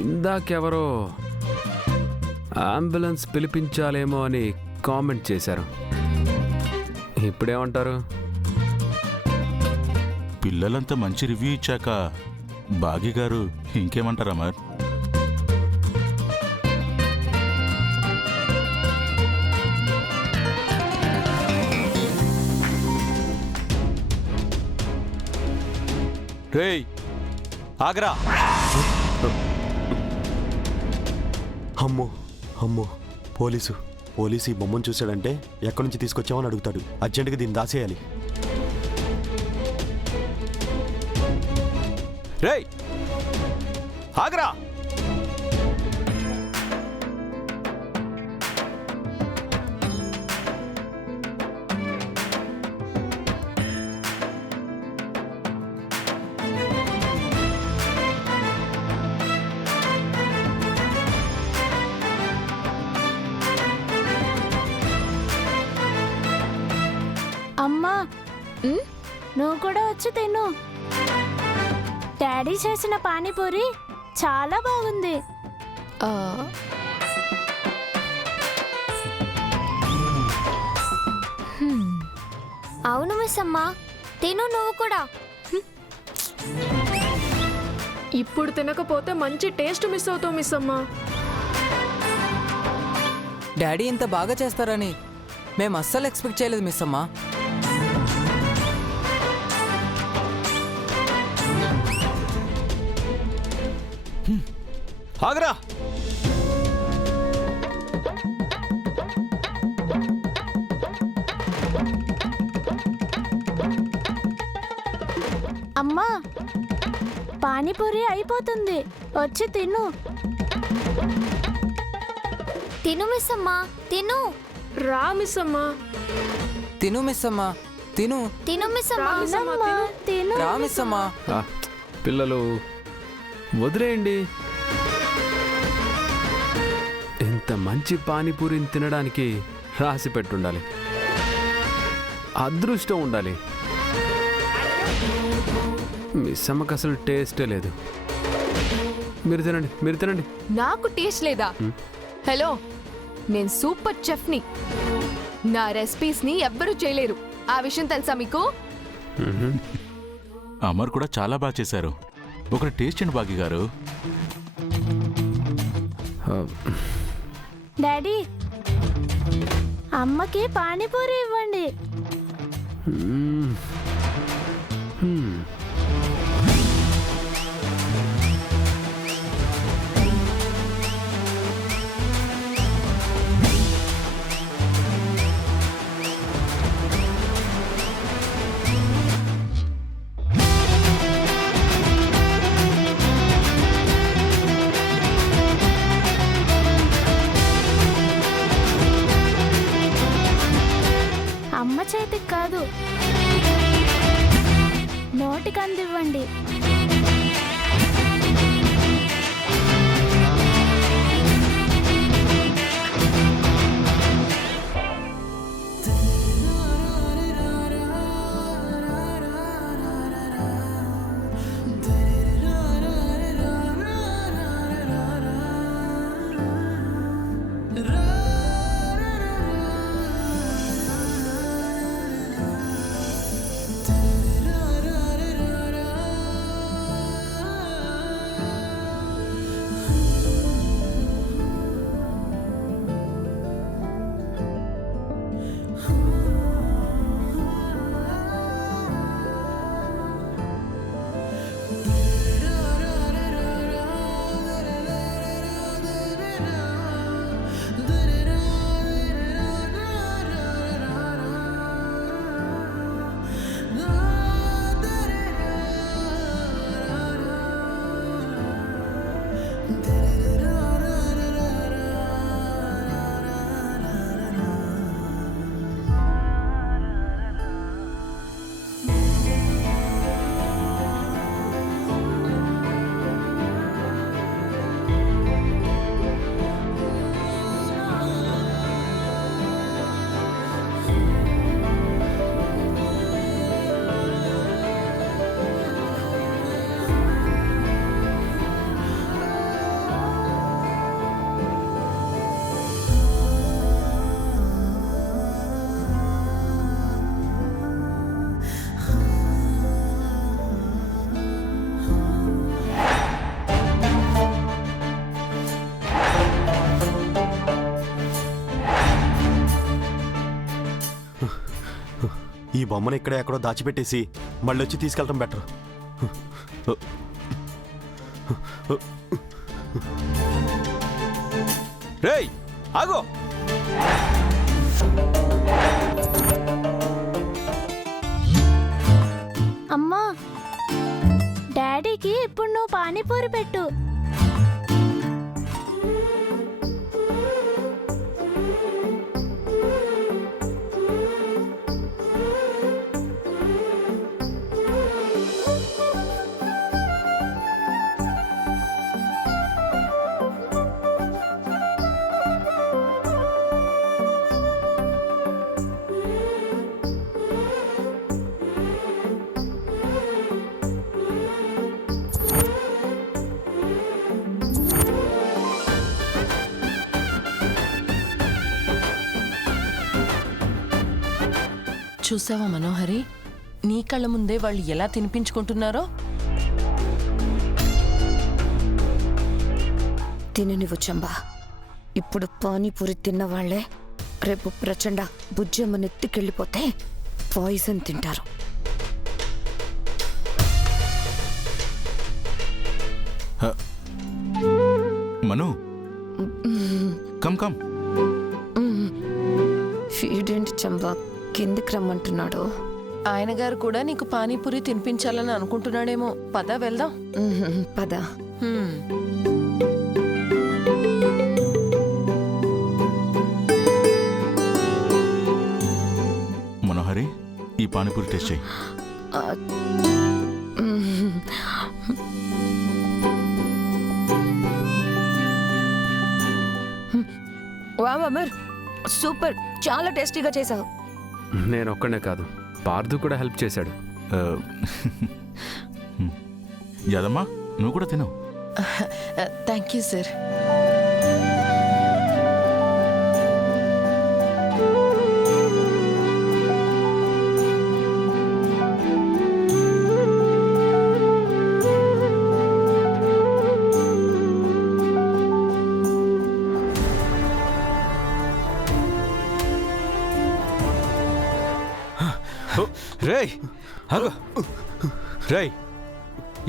ఇందాకెవరో ambulance పిలిపించాలేమో అని comment చేశారు. ఇప్పుడేమంటారు? పిల్లలంతా మంచి రివ్యూ ఇచ్చాక బాగి గారు ఇంకేమంటారు అమర్? రేయ్ ఆగ్రా! అమ్మో అమ్మో, పోలీసు ఈ బొమ్మను చూశాడంటే ఎక్కడి నుంచి తీసుకొచ్చామని అడుగుతాడు. అర్జెంటుగా దీన్ని దాసేయాలి. రేయ్ ఆగ్రా! అమ్మా, నువ్వు కూడా వచ్చి తిను. డాడీ చేసిన పానీపూరి చాలా బాగుంది. అవును మిస్ అమ్మా, తిను నువ్వు కూడా. ఇప్పుడు తినకపోతే మంచి టేస్ట్ మిస్ అవుతావు మిస్ అమ్మా. డాడీ ఇంత బాగా చేస్తారని మేము అస్సలు ఎక్స్పెక్ట్ చేయలేదు మిస్ అమ్మా. ఆగ్రా! అమ్మా, పానీపూరి అయిపోతుంది, వచ్చి తిను. తిను మిస్ అమ్మా, తిను. రా మిస్ అమ్మా. తిను మిస్ అమ్మా, తిను. తిను మిస్ రా అమ్మా. మిస్ అమ్మా, అమ్మా, తిను. తిను. రా మిస్ అమ్మా. పిల్లలు వదిలేయండి. ఇంత మంచి పానీపూరిని తినడానికి రాసి పెట్టుండాలి, అదృష్టం ఉండాలి. మిస్ అమ్మకి అసలు టేస్టే లేదు. మీరు తినండి, మీరు తినండి. నాకు టేస్ట్ లేదా? హలో, నేను సూపర్ చెఫ్ని. నా రెసిపీస్ని ఎవ్వరూ చేయలేరు. ఆ విషయం తెలుసా మీకు? అమర్ కూడా చాలా బాగా చేశారు. ఒకటి టేస్ట్ చేయండి బాగి గారు. డాడీ, అమ్మకి పానీపూరి ఇవ్వండి. అమ్మ చేతికి కాదు, నోటికి అందివ్వండి. ఈ బొమ్మను ఇక్కడే ఎక్కడో దాచిపెట్టేసి మళ్ళీ వచ్చి తీసుకెళ్ళడం బెటర్. రేయ్ ఆగో. అమ్మా డాడీకి ఇప్పుడు నువ్వు పానీపూరి పెట్టు. చూసావా మనోహరి, నీ కళ్ళ ముందే వాళ్ళు ఎలా తినిపించుకుంటున్నారో. తిననివ్వు చంబా. ఇప్పుడు పానీపూరి తిన్నవాళ్లే రేపు ప్రచండ బుజ్జమ్మ నెత్తికెళ్ళిపోతే పాయిజన్ తింటారు. మను కమ్ కమ్. ఫీడేంటి చంబా, కిందికి రమ్మంటున్నాడు. ఆయన గారు కూడా నీకు పానీపూరి తినిపించాలని అనుకుంటున్నాడేమో. పద వెళ్దాం. పద. మనోహరి, ఈ పానీపూరి టేస్ట్ చేయి. వావ్ అమర్, సూపర్, చాలా టేస్టీగా చేసావు. నేను ఒక్కడే కాదు, పార్థు కూడా హెల్ప్ చేశాడు. యాదమ్మా, నువ్వు కూడా తినవు. Thank you sir. రేయ్ ఆగో. రేయ్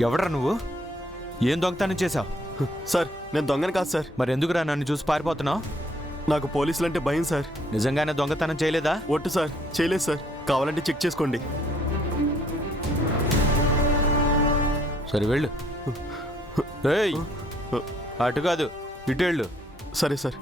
ఎవడ్రా నువ్వు? ఏం దొంగతనం చేశావు? సార్, నేను దొంగని కాదు సార్. మరి ఎందుకురా నన్ను చూసి పారిపోతున్నావు? నాకు పోలీసులంటే భయం సార్. నిజంగానే దొంగతనం చేయలేదా? ఒట్టు సార్, చేయలేదు సార్. కావాలంటే చెక్ చేసుకోండి. సరే వెళ్ళు. రేయ్ అటు కాదు, ఇటు వెళ్ళు. సరే సార్.